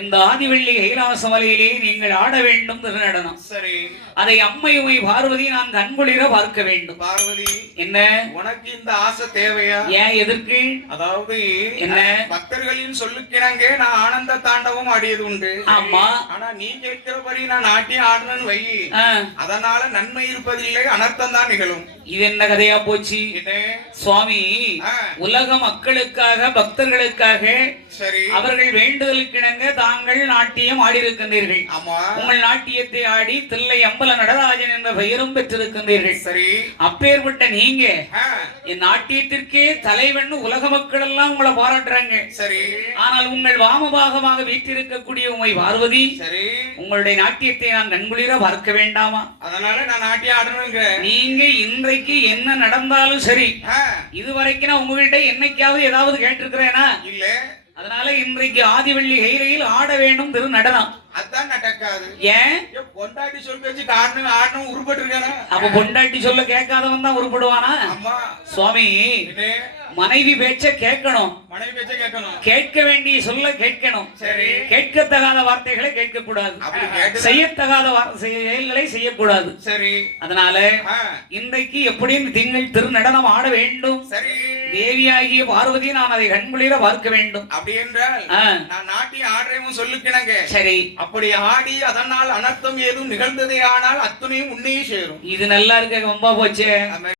இந்த ஆதிவள்ளி கைலாசமலையிலே நீங்கள் ஆட வேண்டும் திருநடனம். சரி, அதை அம்மை உமை பார்வதி நான் கண்குளிர பார்க்க வேண்டும். பார்வதி, என்ன உனக்கு இந்த ஆசை தேவையா? ஏன், எதற்கு? அதாவது என்ன, பக்தர்களின் சொல்லுக்கிணங்க நான் ஆனந்த தாண்டவம் ஆடியது உண்டு. ஆமா, ஆனா நீ கேட்கிறபடி நான் நாட்டியம் ஆடணும்னு வை, அதனால நன்மை இருப்பதில்லை, அனர்த்தம் தான் நிகழும். இது என்ன கதையா போச்சு? சுவாமி, உலக மக்களுக்காக பக்தர்களுக்காக சரி அவர்கள் வேண்டுதலுக்கிணங்க தாங்கள் நாட்டியம் ஆடியிருக்கின்றீர்கள். உங்கள் நாட்டியத்தை ஆடி தில்லை அம்பல நடராஜன் என்ற பெயரும் பெற்றிருக்கின்றீர்கள். சரி, அப்பேற்பட்ட நீங்க என் நாட்டியத்திற்கே தலைவன் உலக மக்கள் எல்லாம் உங்களை பாராட்டுறாங்க. சரி, ஆனால் உங்கள் வாமபாகமாக வீட்டிருக்கக்கூடிய உமை பார்வதி சரி உங்களுடைய நாட்டியத்தை நான் நன்குளிர பார்க்க வேண்டாமா? அதனால நான் நாட்டியம் ஆடணுங்க. நீங்க இன்றைக்கு என்ன நடந்தாலும் சரி, இதுவரைக்கும் நான் உங்ககிட்ட என்னைக்காவது ஏதாவது கேட்டிருக்கிறேனா? இல்ல. அதனால இன்றைக்கு ஆதிவள்ளி கைலையில் ஆட வேண்டும் திரு நடனம். அதான் நடக்காது. ஏன்? பொண்டாட்டி சொல்ல பேச்சு ஆடணும் உருப்பட்டு இருக்கானா? அப்ப பொண்டாட்டி சொல்ல கேட்காதவன் தான் உருப்படுவானா? அம்மா சுவாமி, மனைவி பேச்ச கேட்கணும். மனைவி பேச்ச கேட்கணும். கேட்க வேண்டிய சொல்ல கேட்கணும். சரி, கேட்கத்தகாத வார்த்தைகளை கேட்க கூடாது. செய்யத்தகாத செயல்களை செய்யக்கூடாது. சரி, அதனால இன்றைக்கு எப்படியும் திங்கள் திருநடனம் ஆட வேண்டும். சரி, தேவியாகிய பார்வதி நான் அதை கண்குளிர பார்க்க வேண்டும். அப்படி என்றால் நான் நாட்டியம் ஆடுறேன் சொல்லுக்கிணங்க. சரி, அப்படி ஆடி அதனால் அனர்த்தம் ஏதும் நிகழ்ந்ததே ஆனால் அத்துணையும் உன்னையும் சேரும். இது நல்லா இருக்க ரொம்ப போச்சே.